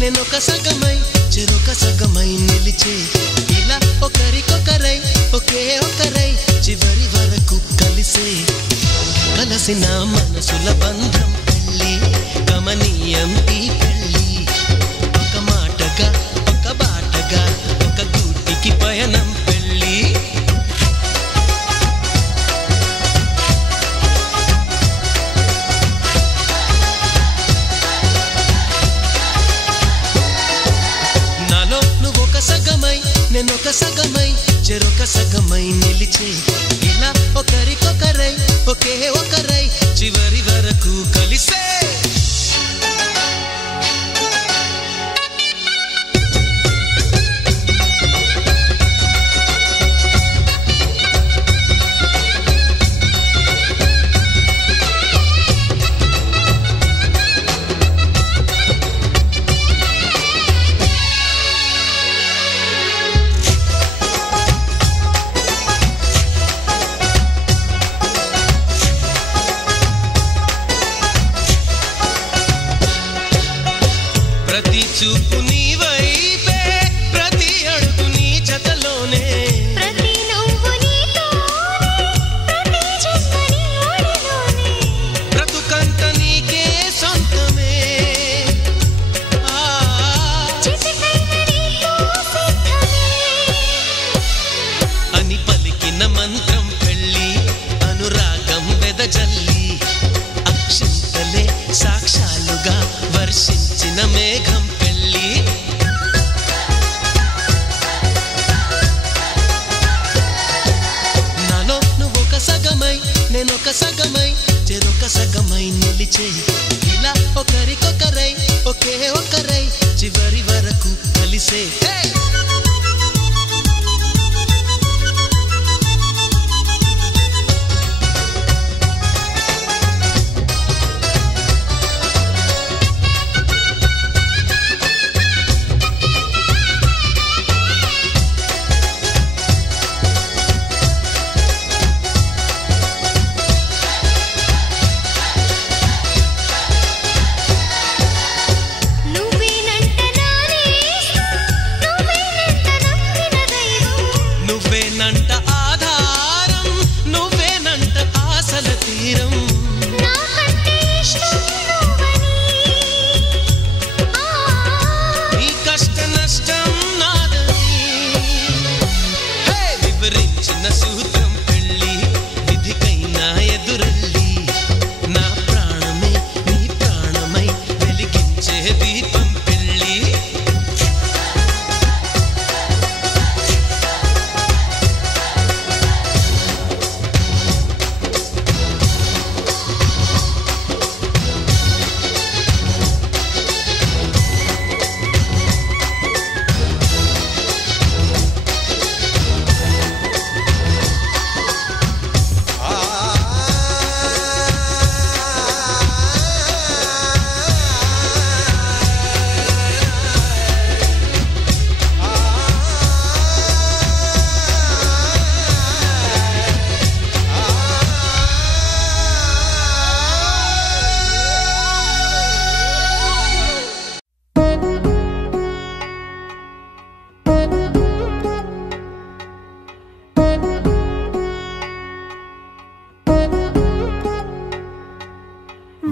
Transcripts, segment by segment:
నేనొక సగమై చెరొక సగమై నిలిచే ఇలా ఒకరికొకరై ఒకే ఒకరై చివరి వరకు కలిసే కలసిన మనసుల బంధం పెళ్ళి గమనీయం ఈ పెళ్ళి ఒక మాటగా ఒక బాటగా ఒక గూటికి పయనం పెళ్ళి నాలో నువ్వొక సగమై నేనొక సగమై చెరొక సగమై నిలిచే ఇలా ఒకరికొకరై ఒకే ఒకరై చివరి వరకు కలిసే ప్రతి చూపు నీ వైపే ప్రతి అడుగు నీ జతలోనే ప్రతి నవ్వు నీతోనే ప్రతి జన్మ నీ ఒడిలోనే బ్రతుకంత నీకే సొంతమే చితికైన నీతో సిద్ధమే అని పలికిన మంత్రం పెళ్ళి అనురాగం వెదజల్లి అక్షింతలే సాక్షాలుగా వర్షించిన మేఘం పెళ్ళి నాలో నువ్వొక సగమై నేనొక సగమై చెరొక సగమై నిలిచే ఇలా ఒకరికొకరై ఒకే ఒకరై చివరి వరకు కలిసే నువ్వేనంట నానేస్తా నువ్వేనంట నమ్మిన దైవం నువ్వేనంట ఆధారం నువ్వేనంట ఆశల తీరం నాకంటే ఇష్టం నువ్వని నీ కష్ట నష్టం నాదని వివరించిన సూత్రం పెళ్ళి విధికైనా ఎదురెళ్ళి నా ప్రాణమే నీ ప్రాణమై వెలిగించే దీపం పెళ్ళి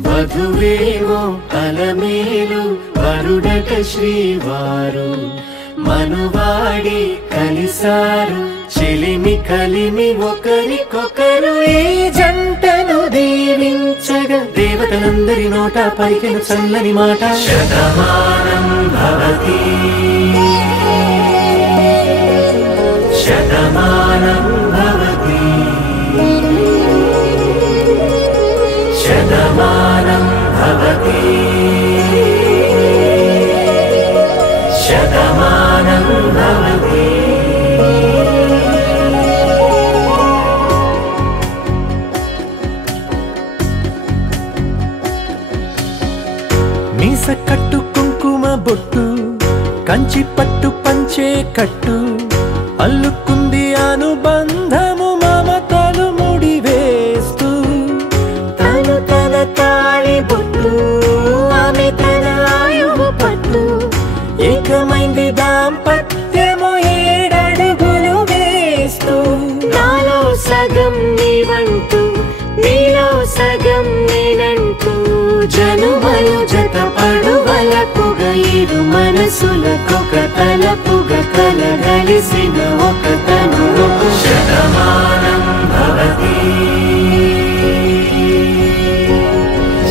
వధువేవో అలమేలు వరుడట శ్రీవారు మనువాడి కలిసారు చెలిమి కలిమి ఒకరికొకరు ఈ జంటను దీవించగా దేవతలందరి నోట పలికిన చల్లని మాట శతమానం భవతి శతమానం భవతి శతమానం భవతి శతమానం భవతి మీస కట్టు కుంకుమ బొట్టు కంచి పట్టు పంచే కట్టు అల్లుకుంది అనుబంధము మమతలు ముడివేస్తూ తను తన తాళి బొట్టు ఆమె తన ఆయువు పట్టు నడుమలు జతపడు వలపుగ ఇరు మనసులకొక తలపుగ కలగలిసిన ఒక తను శతమానం భవతి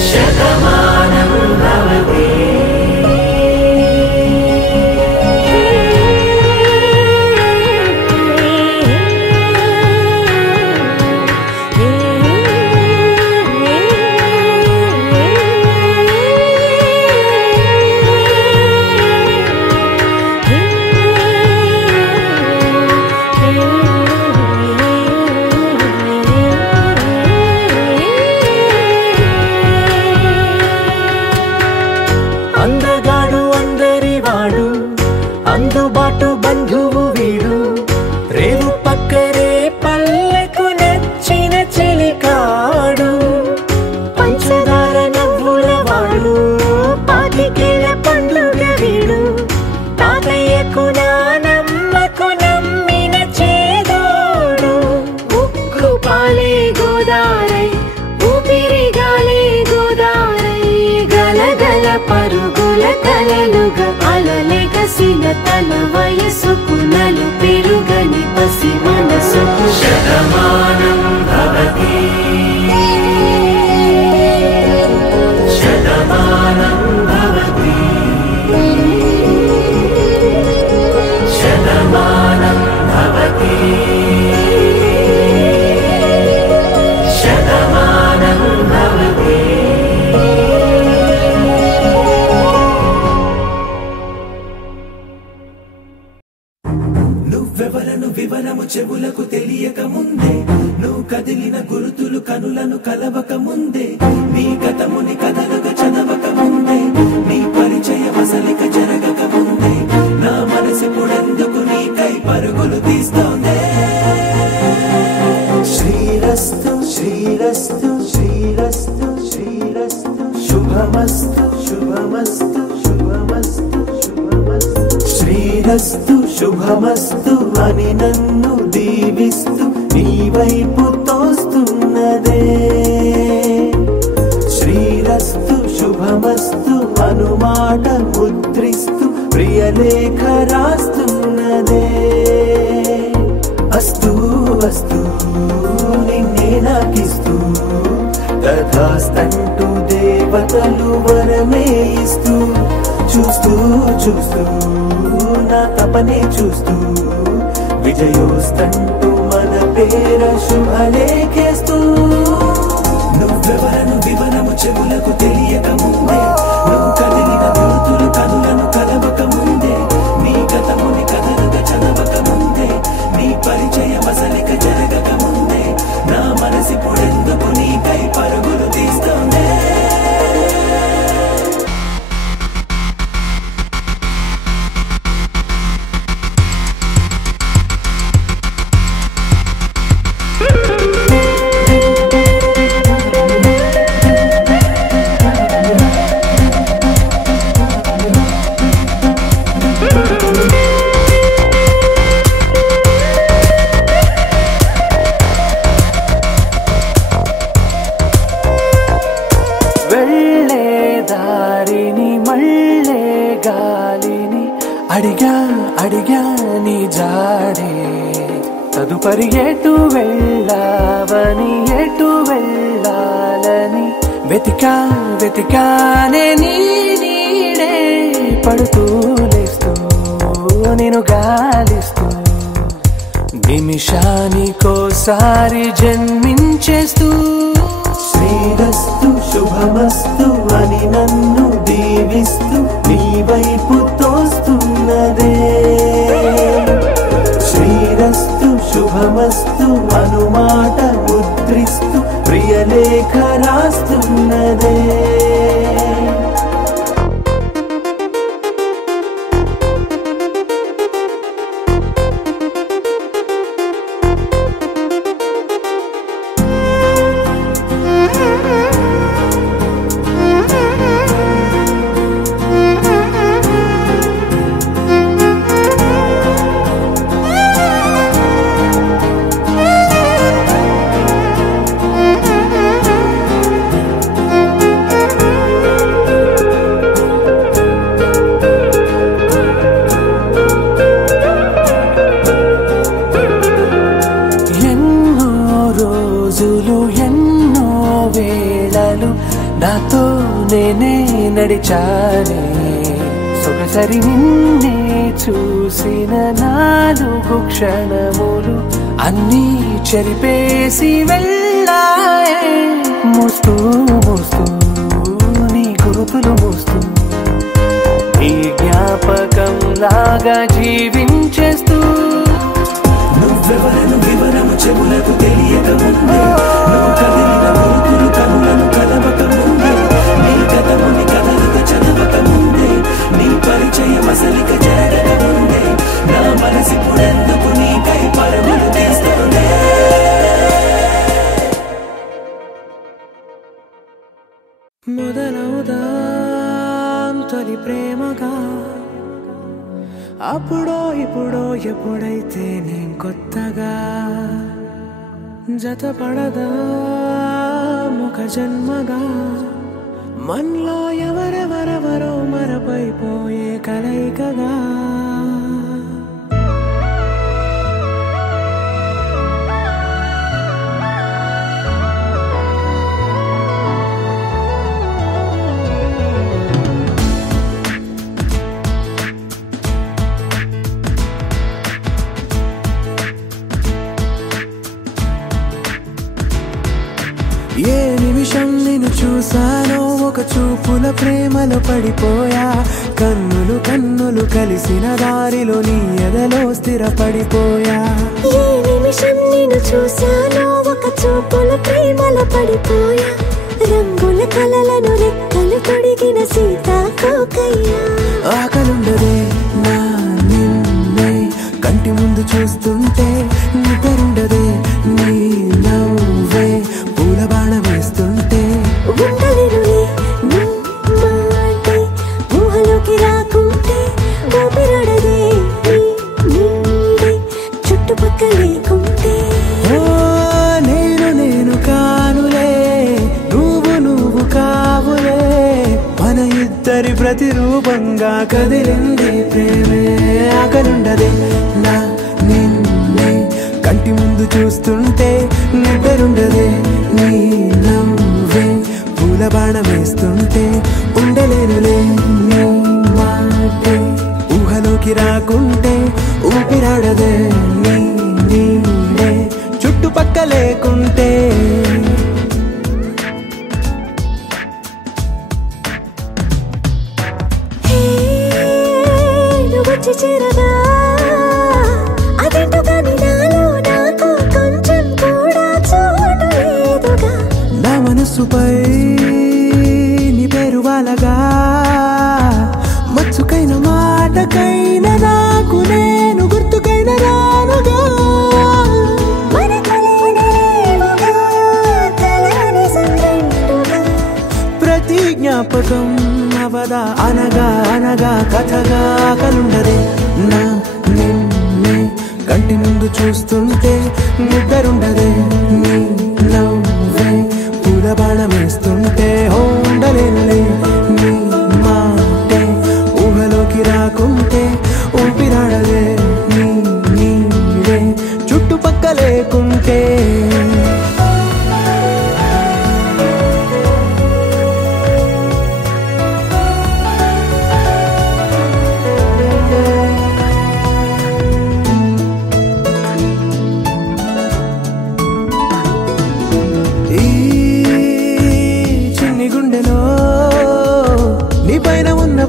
శతమానం భవతి అందగాడు అందరివాడు అందుబాటు బంధువు వీడు రేవు పక్కరే పల్లెకు నచ్చిన చెలికాడు పంచదార నవ్వుల వాడు పాతికేల పండుగ వీడు తాతయ్యకు నానమ్మకు నమ్మిన చేదోడు ఉక్కు పాలే గోదారై ఊపిరి గాలే గోదారై గలగల పరుగుల కలలుగా అలలెగసిన తన వయసుకు నలు పెరుగని పసి మనసుకు శతమానం భవతి శతమానం భవతి శతమానం భవతి శతమానం భవతి నువ్వెవరను వివరము చెవులకు తెలియక ముందే నువ్వు కదిలిన గురుతులు కనులను కలవక ముందే నీ గతముని కథలుగా చదవక ముందే నీ పరిచయ వసలిక జరగక ముందే నా మనసు పుడెందుకు నీకై పరుగులు తీస్తోందే శ్రీరస్తు శ్రీరస్తు శ్రీరస్తు శ్రీరస్తు శుభమస్తు శుభమస్తు శుభమస్తు శుభమస్తు శ్రీరస్తు శుభమస్తు అని నన్ను దీవిస్తూ నీ వైపు తోస్తున్నదే శ్రీరస్తు శుభమస్తు అనుమాట ముద్రిస్తూ ప్రియలేఖ రాస్తున్నదే అస్తు అస్తు నిన్నే నాకిస్తూ తథాస్తంటూ దేవతలు వరమే ఇస్తూ చూస్తూ చూస్తూ నా తపనే చూస్తూ విజయోస్తంటూ మన పేర శుభలేఖేస్తూ నువ్వెవరను వివరము చెవులకు తెలియక ముందే నువ్వు కదిలిన గుర్తులు కనులను కలవక ముందే నీ గతముని కథలుగా చదవక ముందే నీ పరిచయ వసలిక జరగక ముందే నా మనసి పుడెందుకు నీకై పరుగులు తీస్తోందే వెళ్ళే దారిని మళ్ళే గాలిని అడిగా అడిగా నీ జాడే తదుపరి ఎటు వెళ్ళావని ఎటు వెళ్ళాలని వెతికా వెతికానే నీ నీడే పడుతూ లేస్తూ నేను గాలిస్తూ నిమిషానికోసారి జన్మించేస్తూ శ్రీరస్తు శుభమస్తు అని నన్ను దీవిస్తూ నీ వైపు తోస్తున్నదే శ్రీరస్తు శుభమస్తు అనుమాట ముద్రిస్తూ ప్రియలేఖ రాస్తున్నదే నడిచానే సొగసరి నిన్నే చూసిన 4 క్షణములు అన్నీ చెరిపేసి వెళ్ళాయే మోస్తూ మోస్తూ నీ గురుతులు మోస్తూ ఈ జ్ఞాపకం లాగా జీవించేస్తూ నువ్వెవరను వివరము చెవులకు తెలియక ముందే నువ్వు కదిలిన గురుతులు కనులను కలవక ముందే నీ గతముని కథలుగా చదవక ముందే నీ పరిచయం అసలిక జరగక ముందే నా మనసిప్పుడెందుకు నీకై పరములు తీస్తూనే మొదలవుదాం తొలి ప్రేమగా అప్పుడో ఇప్పుడో ఎప్పుడైతే నేను కొత్తగా జతపడదా ముఖ జన్మగా మనలో ఎవరెవరెవరో మరపైపోయే కలయికగా ఏ నిమిషం నిన్ను చూసానో ఒక చూపుల ప్రేమలో పడిపోయా కన్నులు కన్నులు కలిసిన దారిలో నీ ఎదలో స్థిరపడిపోయా ఏ నిమిషం నిన్ను చూసానో ఒక చూపుల ప్రేమలో పడిపోయా రంగుల కలలను రెక్కలు తొడిగిన సీతాకోకయ్యా ఆకలుండదే నా నిన్నే కంటి ముందు చూస్తుంటే నిద్రుండదే నీ నవ్వే పూల బాణం వేస్తుంటే ఉండలేనులే నీ మాటే ఊహలోకి రాకుంటే ఊపిరాడదే నీ నీడే చుట్టుపక్కల లేకుంటే ఓ నేను కానులే నువ్వు కావులే మన ఇద్దరి ప్రతిరూపంగా కదిలింది ప్రేమే ఆకలుండదే నా నిన్నే కంటి ముందు చూస్తుంటే నిద్రుండదే నీ నవ్వే పూల బాణం వేస్తుంటే ఉండలేనులే నీ మాటే ఊహలోకి రాకుంటే ఊపిరాడదే నీ నీడే చుట్టుపక్క లేకుంటే వచ్చి చేరగా అదేంటో కానీ నాలో నాకు కొంచెం కూడా చోటు లేదుగా నా మనసుపై నీ పేరు వాలగా మచ్చుకైన మాటకైన నాకు నేను గుర్తుకైన రానుగా ప్రతి జ్ఞాపకం అవదా అనగా అనగా కథగా కలుండదే నా నిన్నే కంటి ముందు చూస్తుంటే నిద్రుండదే నీ నవ్వే పూల బాణం వేస్తుంటే ఉండలేనులే నీ మాటే ఊహలోకి రాకుంటే ఊపిరాడదే నీ నీడే చుట్టుపక్క లేకుంటే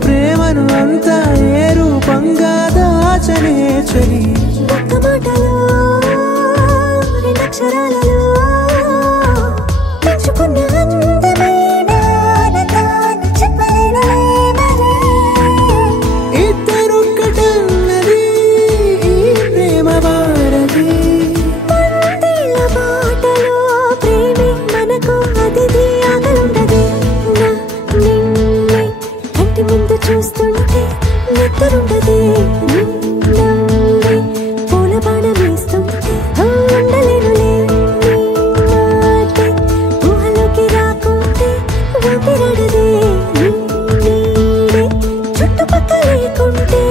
ప్రేమను అంతా ఏ రూపంగా దాచనే చలి ఒక్క మాటలో రెండక్షరాలలో పెంచుకున్న అందమైన ఆనందాన్ని చెప్పలేనులే మరి. ఇద్దరొక్కటన్నది ఈ ప్రేమ వారది వందేళ్ల బాటలో ప్రేమే మనకు అతిథి ఆగలుండదే నా నిన్నే కంటి ముందు చూస్తుంటే నిద్రుండదే నవ్వే పూల బాణం వేస్తుంటే ఉండలేనులే నీ మాటే ఊహలోకి రాకుంటే ఊపిరాడదే నీ నీడే చుట్టుపక్కల లేకుంటే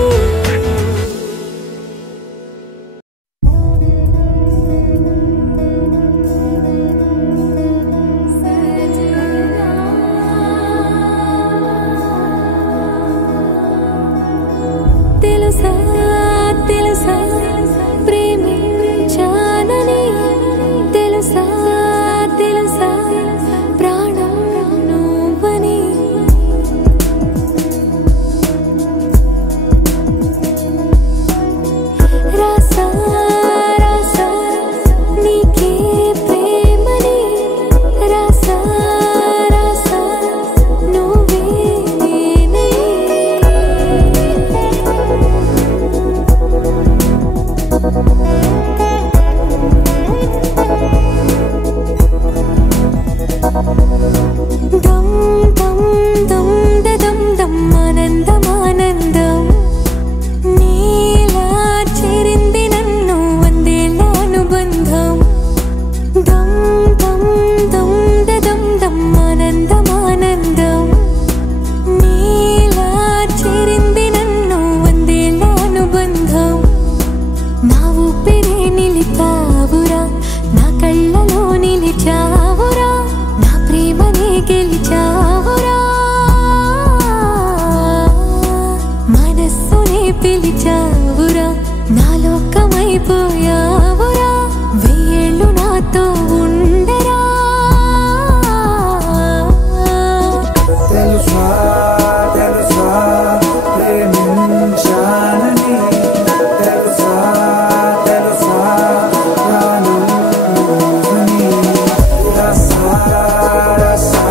నిలిచావురా నా లోకమైపోయావురా వెయ్యేళ్ళు నాతో ఉండరా తెలుసా తెలుసా ప్రేమించానని తెలుసా తెలుసా ప్రాణం నువ్వని రసా రసా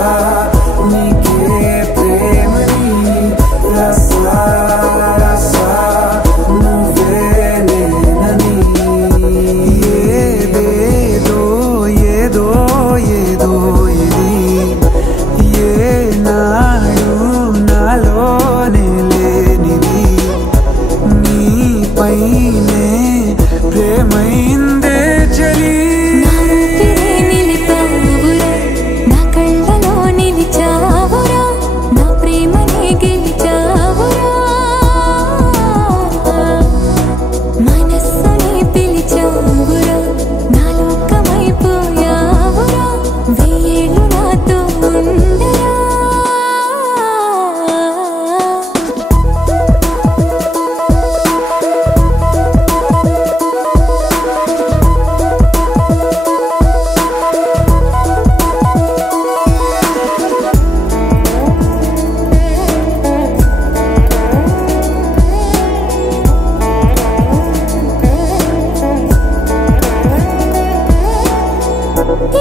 నీకే ప్రేమని రసా రసా నువ్వే నేనని ఏదేదో ఏదో ఏదో ఇది ఏనాడు నాలోనే లేనిది నీపైనే ప్రేమైందే చలి నా ఊపిరే నిలిపావురా నా కళ్ళలో నిలిచావురా నా ప్రేమనే గెలిచావురా మనస్సుని పిలిచావురా నా లోకమైపోయావురా వెయ్యేళ్ళు నాతో ఉండరా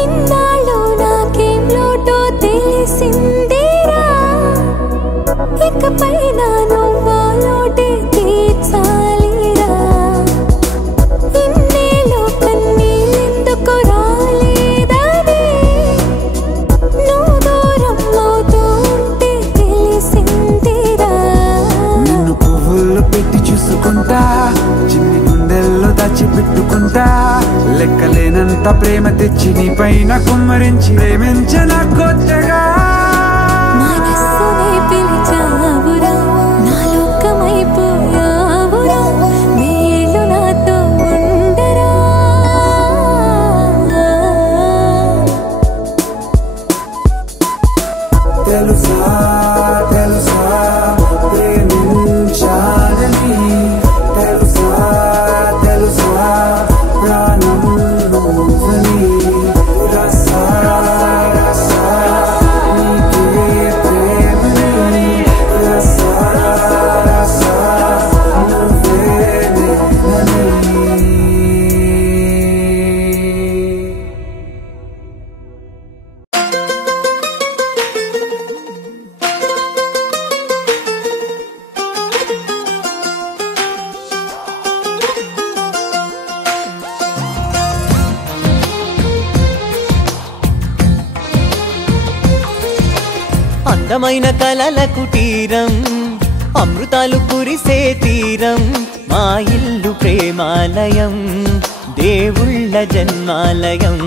ఇన్నాళ్ళు నాకేం లోటో తెలిసిందేరా ఇకపై నా నువ్వా లోటే తీర్చాలిరా ఇన్నేళ్ళు కన్నీళ్ళెందుకు రాలేదని నువ్వు దూరం అవుతూ ఉంటే తెలిసిందిరా నిన్ను పువ్వుల్లో పెట్టి చూసుకుంటా చిన్ని గుండెల్లో దాచిపెట్టుకుంటా లెక్కలేనంత ప్రేమ తెచ్చి నీ పైన కుమ్మరించి ప్రేమించిన కొత్తగా మనస్సునే పిలిచావురా నా లోకమైపోయావురా వేళ్ళు నాతో ఉండరా తెలుసా తెలుసా ప్రేమించాలని తెలుసా తెలుసా ప్రాణం నువ్వని రసా రసా నీకే ప్రేమని రసా రసా నువ్వే నేనని అందమైన కలల కుటీరం అమృతాలు కురిసే తీరం మా ఇల్లు ప్రేమాలయం దేవుళ్ళ జన్మాలయం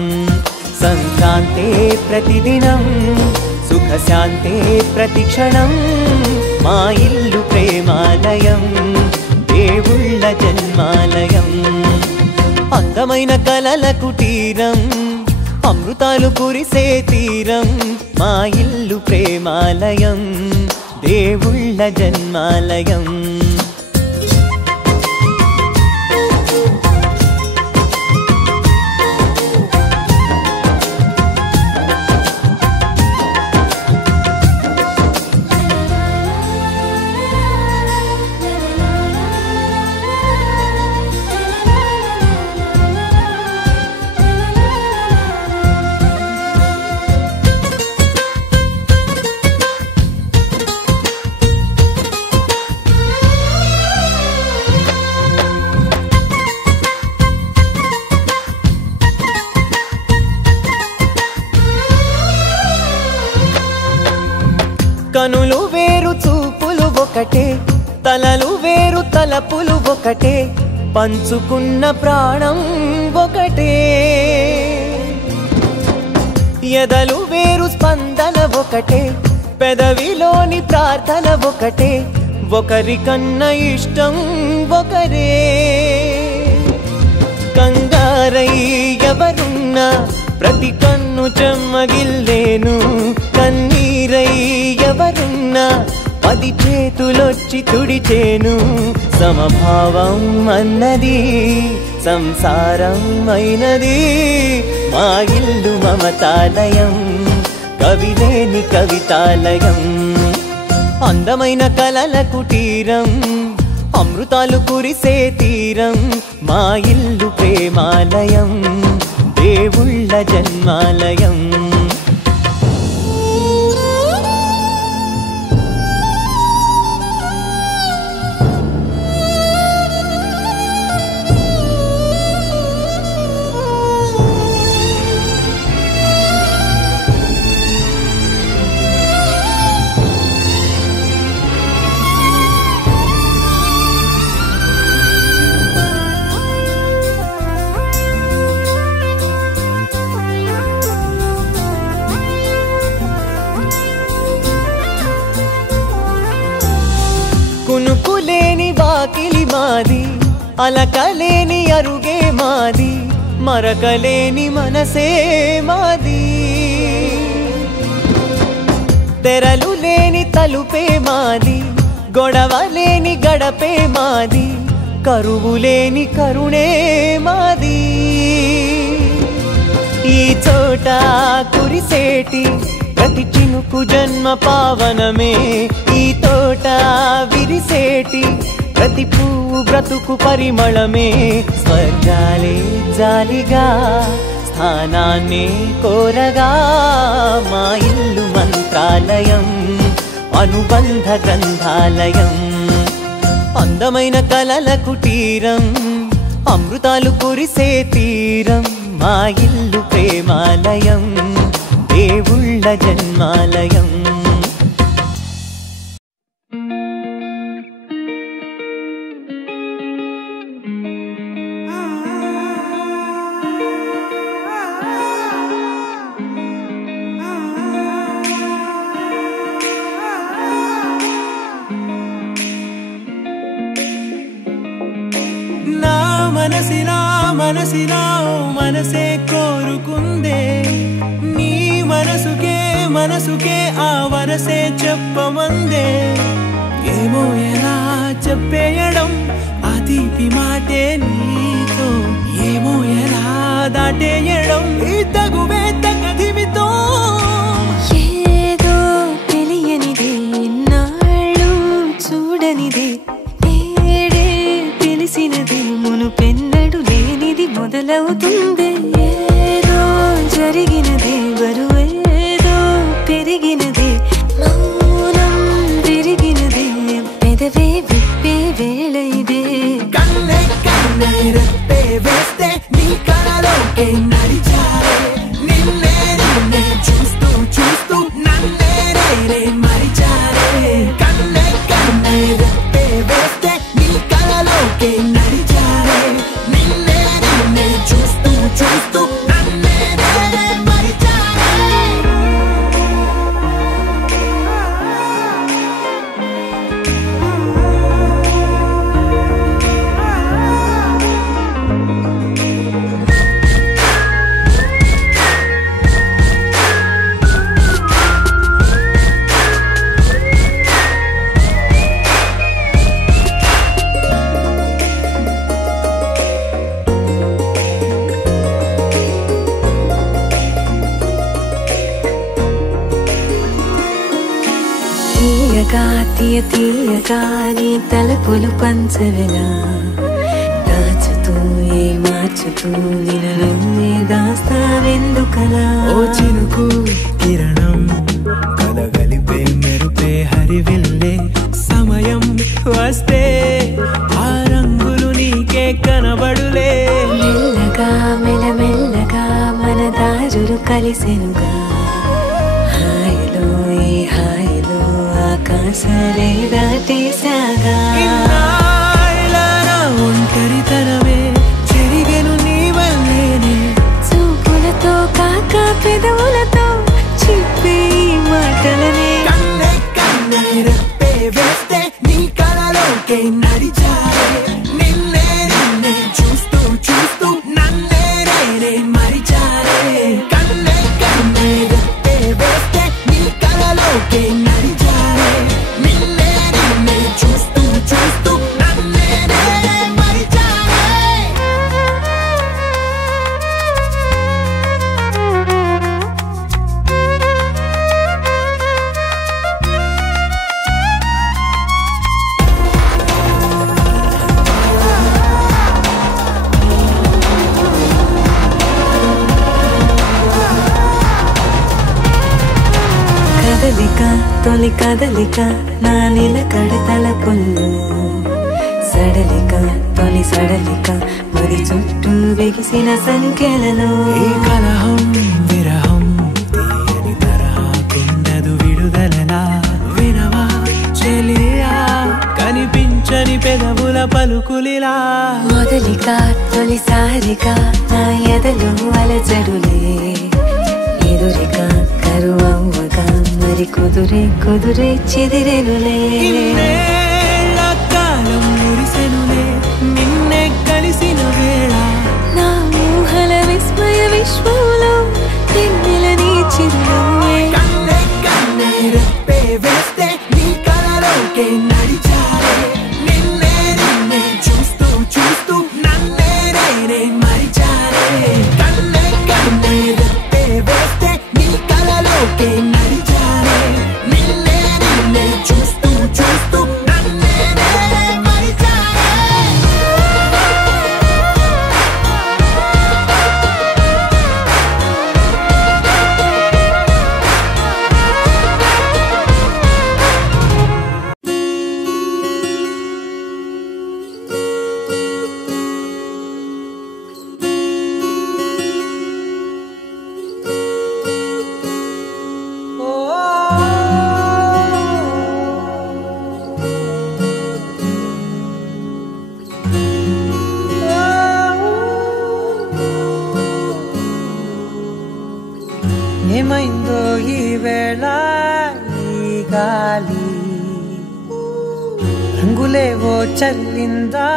సంక్రాంతే ప్రతిదినం సుఖశాంతే ప్రతిక్షణం మా ఇల్లు ప్రేమాలయం దేవుళ్ళ జన్మాలయం అందమైన కలల కుటీరం అమృతాలు కురిసే తీరం మా ఇల్లు ప్రేమాలయం దేవుళ్ళ జన్మాలయం కనులు వేరు చూపులు ఒకటే తలలు వేరు తలపులు ఒకటే పంచుకున్న ప్రాణం ఒకటే ఎదలు వేరు స్పందన ఒకటే పెదవిలోని ప్రార్థన ఒకటే ఒకరికన్నా ఇష్టం ఒకరే కంగారై ఎవరున్నా ప్రతి కన్ను చెమ్మగిల్లేను కన్నీరై ఎవరున్నా అది చేతులొచ్చి తుడిచేను సమభావం అన్నది సంసారం అయినది మా ఇల్లు మమతాలయం కవిలేని కవితాలయం అందమైన కలల కుటీరం అమృతాలు కురిసే తీరం మా ఇల్లు ప్రేమాలయం దేవుళ్ళ జన్మాలయం కునుకులేని వాకిలి మాది అలకలేని అరుగే మాది మరకలేని మనసే మాది తెరలు లేని తలుపే మాది గొడవలేని గడపే మాది కరువులేని కరుణే మాది ఈ చోట కురిసేటి ప్రతి చినుకు జన్మ పావనమే ఈ తోట విరిసేటి ప్రతి పువ్వు బ్రతుకు పరిమళమే స్వర్గాలే జాలిగా స్థానాన్ని కోరగా మా ఇల్లు మంత్రాలయం అనుబంధ గ్రంథాలయం అందమైన కలల కుటీరం అమృతాలు కురిసే తీరం మా ఇల్లు ప్రేమాలయం దేవుళ్ళ జన్మాలయం మనసే కోరుకుందే నీ మనసుకే ఆ వరసే చెప్పమందే ఏమో ఎలా చెప్పేయడం ఆ తీపి మాటే నీతో ఏమో ఎలా దాటేయడం ఈ తగువే తగదివితో ఏదో తెలియనిదే నాళ్ళు చూడనిదే నేడే తెలిసినదే మునుపెన్నడు లేనిది మొదలవుతుంది ఏదో జరిగినదే బరువేదో పెరిగినదే మౌనం విరిగినదే పెదవే విప్పే వేళ ఇదే కన్నే రెప్పే వేస్తే నీ కళలోకే నడిచారే నిన్నే చూస్తూ నన్నే మరిచారే కన్నే రెప్పే వేస్తే నీ కళలోకే నడిచారే నిన్నే చూస్తూ నన్నే మరిచారే తీయగా నీ తలపులు పంచవిలా దాచుతూ మార్చుతూ నిన్ను దాస్తావెందుకలా ఓ చినుకు కిరణం కలగలిపే మెరుపే హరివిల్లే సమయం వస్తే ఆ రంగులు నీకే కనబడులే మెల్లగా మెల్లమెల్లగా మన దారులు కలిసెనుగా హాయిలో ఈ హాయిలో ఆకాశాలే దాటేసాగా ఒంటరితనమే చెరిగెను నీ వల్లేనే చూపులతో కాక పెదవులతో చెప్పే మాటలనే కన్నే రెప్పే వేస్తే నీ కళలోకే నడిచారే నిన్నే చూస్తూ నన్నే మరిచారే కన్నే రెప్పే వేస్తే నీ కళలోకే నడిచారే నిన్నే తొలి కదలిక నా నిలకడ తలపుల్లో సడలిక తొలి సడలిక మరి చుట్టూ బిగిసిన సంఖ్యలలో ఈ కలహం విరహం తీయని తరహాకుండదు విడుదలలా వినవా చెలియా కనిపించని పెదవుల పలుకులిలా మొదలిక తొలిసారిక నా ఎదలు అలజడులే ఎదురిక కరువవ్వగా మరి కుదురే చెదిరెనులే కాలం మురిసెనులే నిన్నే కలిసిన వేళ నా ఊహల విస్మయ విశ్వంలో తిన్నెల నీ చిరునవ్వే కన్నే కన్నే రెప్పే వేస్తే నీ కలలోకే నడిచారే నిన్నే చూస్తూ చూస్తూ నన్నే నేనే మరిచారే కన్నే కన్నే రెప్పే వేస్తే నీ కలలోకే నడిచారే నిన్నే చూస్తూ చూస్తూ నన్నే నేనే మరిచారే ఏమైందో ఈ వేళ ఈ గాలి రంగులేవో చల్లిందా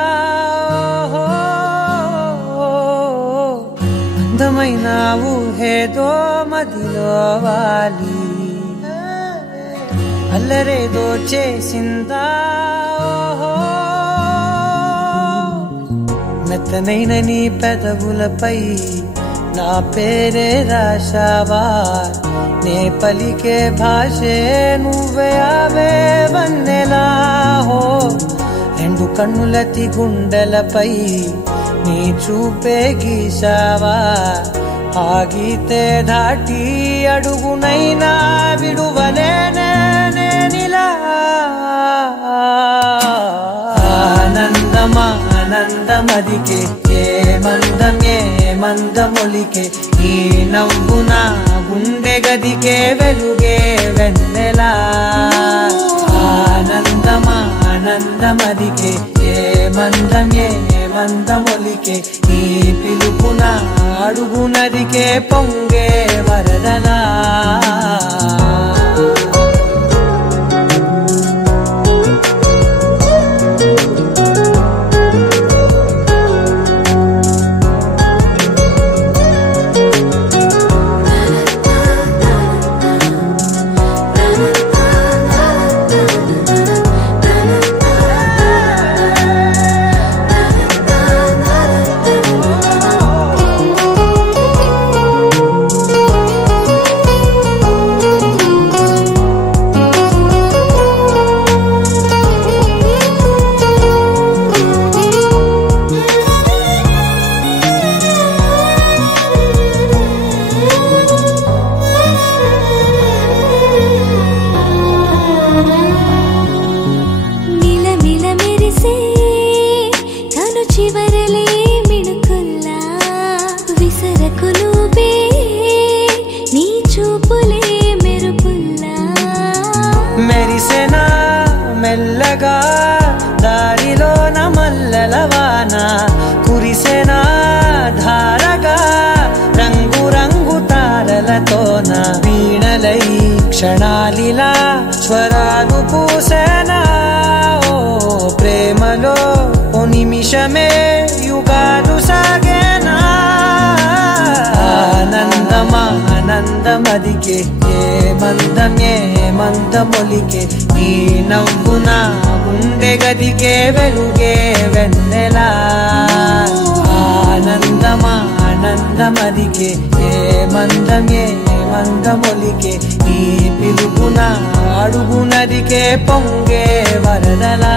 అందమైన ఊహేదో మదిలో వాలి అల్లరేదో చేసిందా మెత్తనైన నీ పెదవులపై నా పేరే రాశావా నే పలికే భాషే నువ్వే అవే వన్నెలా హో రెండు కన్నులతి గుండెలపై నీ చూపే గీశావా ఆగితే దాటి అడుగునైనా విడువలేనే నేనిలా ఆనందమా ఆనందమదికే ఏ మందమొలికే ఈ నవ్వున గుండె గదికే వెలుగే వెన్నెలా ఆనందమా ఆనందమదికే ఏ మందమొలికే ఈ పిలుపున అడుగునదికే పొంగే వరదలా క్షణాలిలా స్వరాలు పూసేనా ఓ ప్రేమలో ఓ నిమిషమే యుగాలు సాగేనా ఆనందమా ఆనందమదికే ఏ మందమొలికే నీ నవ్వున గుండె గదికే వెలుగే వెన్నెలా ఆనందమా ఆనందమదికే ఏ మందమొలికే ఈ పిలుపున అడుగునదికే పొంగే వరదలా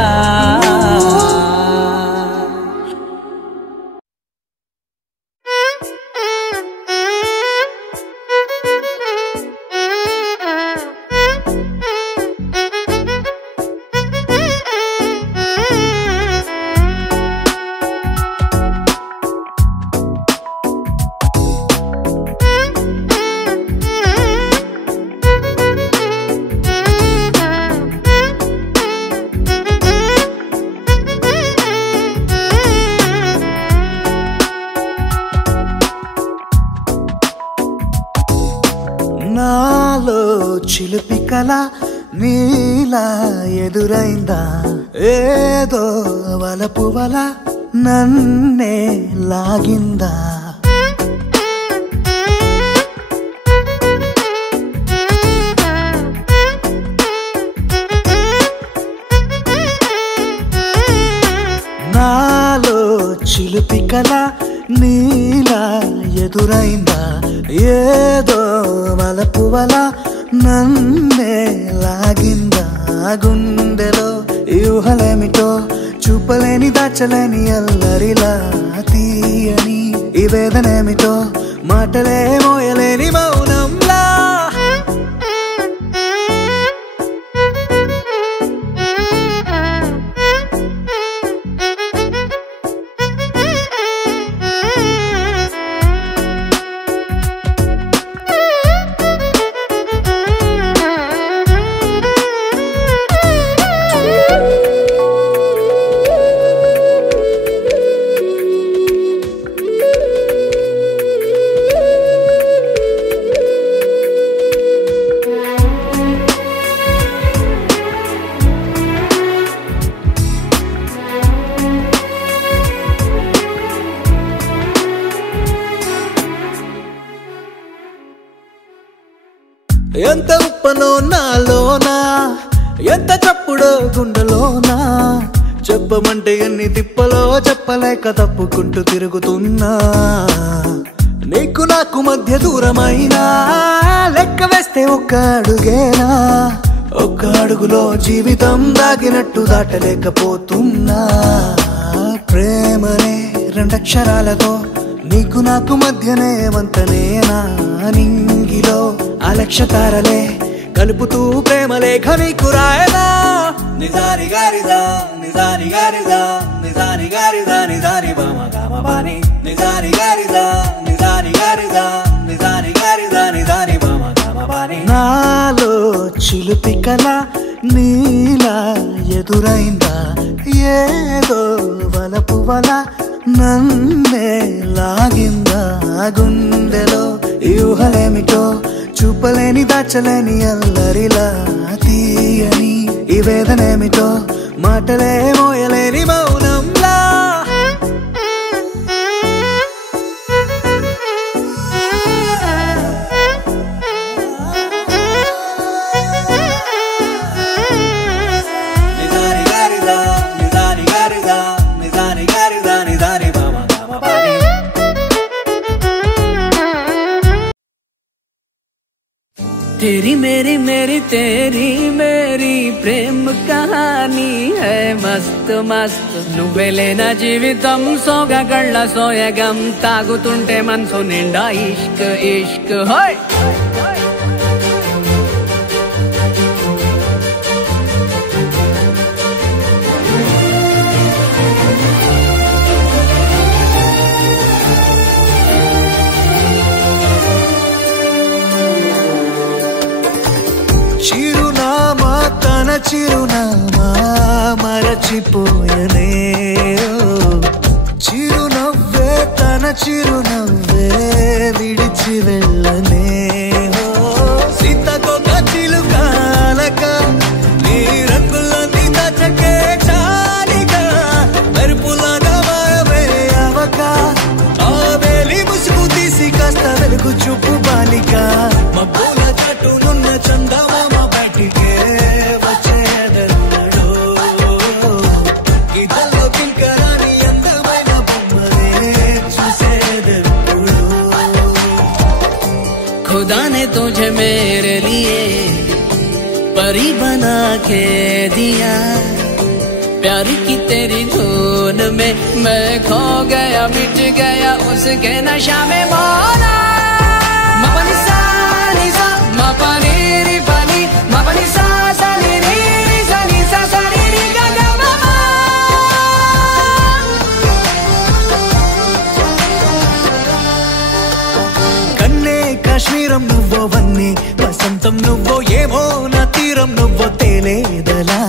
చిలిపి కళ నీలా ఎదురైందా ఏదో వలపు వల నన్నే లాగిందా నాలో చిలిపి కళ నీలా ఎదురైందా ఏదో వలపు వల నన్నే లాగిందా గుండెలో ఊహలేమిటో చూపలేని దాచలేని అల్లరిలా తీయని ఈ వేదనేమిటో మాటలే మోయలేని మౌనంలా ఎంత ఉప్పనో నాలోనా ఎంత చప్పుడో గుండెలోనా చెప్పమంటే ఎన్ని తిప్పలో చెప్పలేక తప్పుకుంటూ తిరుగుతున్నా నీకు నాకు మధ్య దూరమైనా లెక్క వేస్తే ఒక్క అడుగేనా ఒక్క అడుగులో జీవితం దాగినట్టు దాటలేకపోతున్నా ప్రేమనే రెండక్షరాలతో నీకు నాకు మధ్యనే వంతనేనా నింగిలో అలక్షతారలే కలుపుతూ ప్రేమ లేఖ నీకు రాయనా నిజారి గారిదా నిజారి గారిదా నిజారి గారిదా నిజారి బామ గామ బాని నిజారి గారిదా నిజారి గారిదా నిజారి గారిదా నిజారి బామ గామ బాని నాలో చిలిపి కళ నీలా ఎదురైందా ఏదో వలపు వల నన్నే లాగిందా గుండెలో ఊహలేమిటో చూపలేని దాచలేని అల్లరిలా తీయని ఈ వేదనేమిటో మాటలే మోయలేని మౌనంలా నిజారి గారిదా నిజారి గారిదా నిజారి గారిదా నిజారి బామ గామ బాని तेरी मेरी मेरी तेरी मेरी प्रेम कहानी है मस्त मस्त నువ్వెలేన జీవితం సోగగళ్ళ సోయగం తాగుతుంటే మనసు నిండా ఇష్క్ ఇష్క్ హోయ్ చిరునామా తన చిరునామా మరచిపోయనే చిరునవ్వే తన చిరునవ్వే విడిచి వెళ్ళనే సీతకొక చిలుకాలక నీ రంగులన్నీ దచకే చాలిగా మెరుపులాగా మాయమే అవక ఆ వేలి ముసుగు తీసి కాస్త వెలుగు చూపు బాలిక మబ్బుల చాటునున్న చందమామ బయటికే వచ్చేదన్నాడు ఇదల్లో కింకరాని అందమైన బొమ్మలే చూసేదెప్పుడు खुदा ने तुझे मेरे लिए परी बना के दिया प्यार की तेरी धुन में मैं खो गया मिट गया उसके नशा में मौला मपनी सा नी सा मपनी री पनी मपनी सा सा नी री री सा नी सा सा री री गा गा मा मा కన్నే కాశ్మీరం నువ్వో వన్నే వసంతం నువ్వో ఏమో నా తీరం నువ్వో తేలేదలా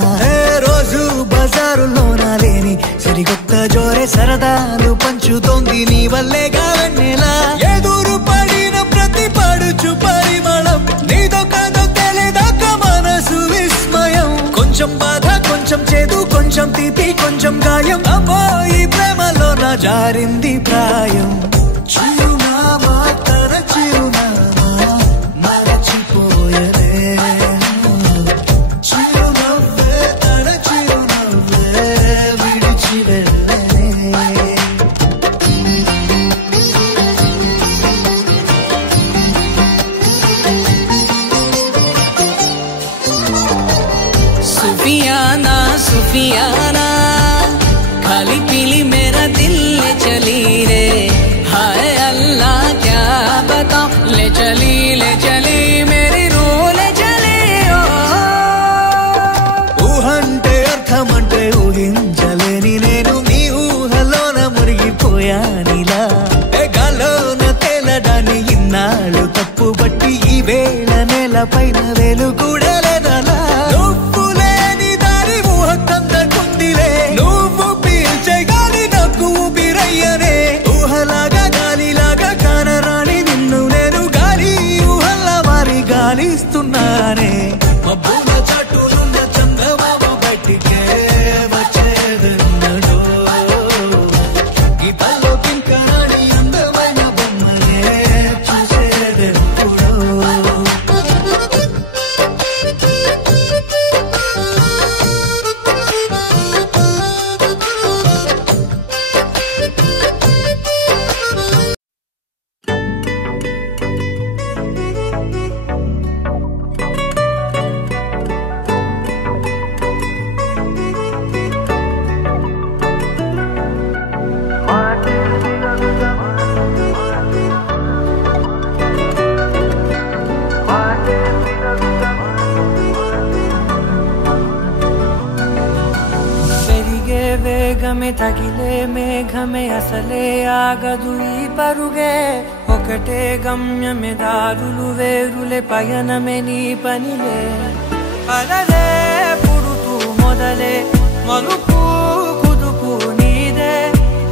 రోజు బజారులోనా లేని సరికొత్త జోరే సరదాలు పంచుతోంది నీ వల్లేగా వెన్నెలా ఎదురు పడిన ప్రతి పడుచు పరిమళం నీదో కాదో తెలియదాకా జారింది ప్రాయం చిరునామా తన చిరునామా మరచిపోయలే చిరునవ్వే తన చిరునవ్వే విడిచి వెళ్ళలే सुफियाना सुफियाना खाली पीली मेरा दिल ले चली रे हाय अल्लाह क्या बताऊं ले चली मेरी रूह ले चली ఊహంటే అర్థమంటే ఊహించలేని నేను నీ ఊహలోన మురిగిపోయానిలా గాల్లోన తేలడాన్ని ఇన్నాళ్ళు తప్పుబట్టి ఈ వేళ నేల పైన వేలు కూడా లేదలా నువ్వు లేని దారి ఊహకందకుందిలే నువ్వు పీల్చే గాలి నాకు ఊపిరయ్యనే ఊహలాగా గాలిలాగా కానరాని నిన్ను నేను గాలి ఊహల్లా మారి గాలిస్తున్నానే మబ్బుల చాటునున్న చందమామ బయటికే వచ్చేదన్నడో గీతల్లో కింకరాని అందమైన బొమ్మలే చూసేదెప్పుడో పెరిగే వేగమే తగిలే మేఘమే అసలే ఆగదు ఈ పరుగే ఒకటే గమ్యమే దారులు వేరులే పయనమే నీ పనిలే అలలే పుడుతూ మొదలే మలుపు కుదుపు నీదే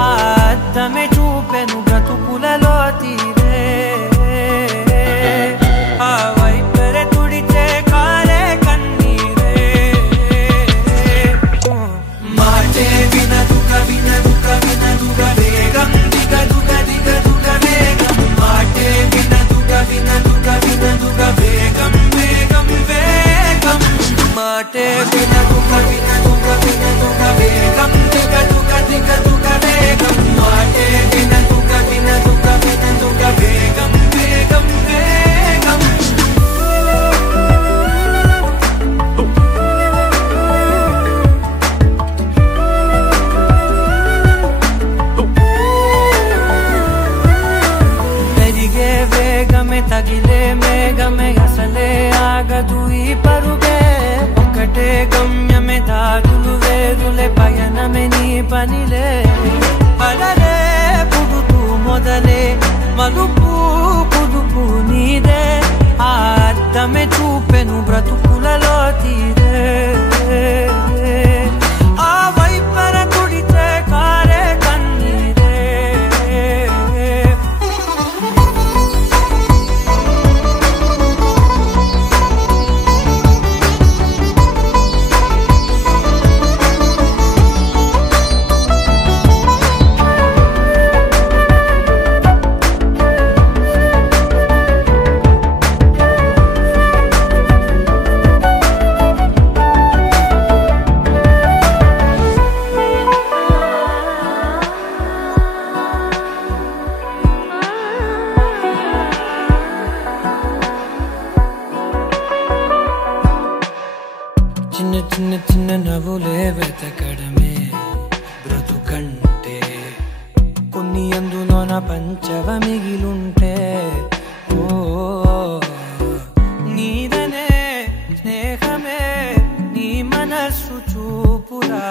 ఆ అద్దమే చూపెను బ్రతుకులలో తీరే ఆ వైపరే తుడిచే కారే కన్నీరే మాటే వినదుగ వినదుగ వినదుగ వేగం దిగదుగ దిగదుగ వేగం మాటే వినదుగ వినదుగ వినదుగ వేగం వేగం వేగం మాటే వినదుగ వినదుగ వినదుగ వేగం దిగదుగ దిగదుగ వేగం మాటే వినదుగ వినదుగ వినదుగ వేగం వేగం వేగం పెరిగే వేగమే తగిలే మేఘమే అసలే ఆగదు ఈ పరుగే ఒకటే గమ్యమే దారులు వేరులే పయనమే నీ పనిలే అలలే పుడుతూ మొదలే మలుపు కుదుపు నీదే ఆ అద్దమే చూపెను బ్రతుకులలో తీరే ఆ వైపర తుడితే కారే కన్నీరే చిన్న చిన్న చిన్న నవ్వులే వెతకడమే బ్రతుకంటే కొన్ని అందులోన పంచవ మిగిలుంటే ఓ నీదనే స్నేహమే నీ మనస్సు చూపురా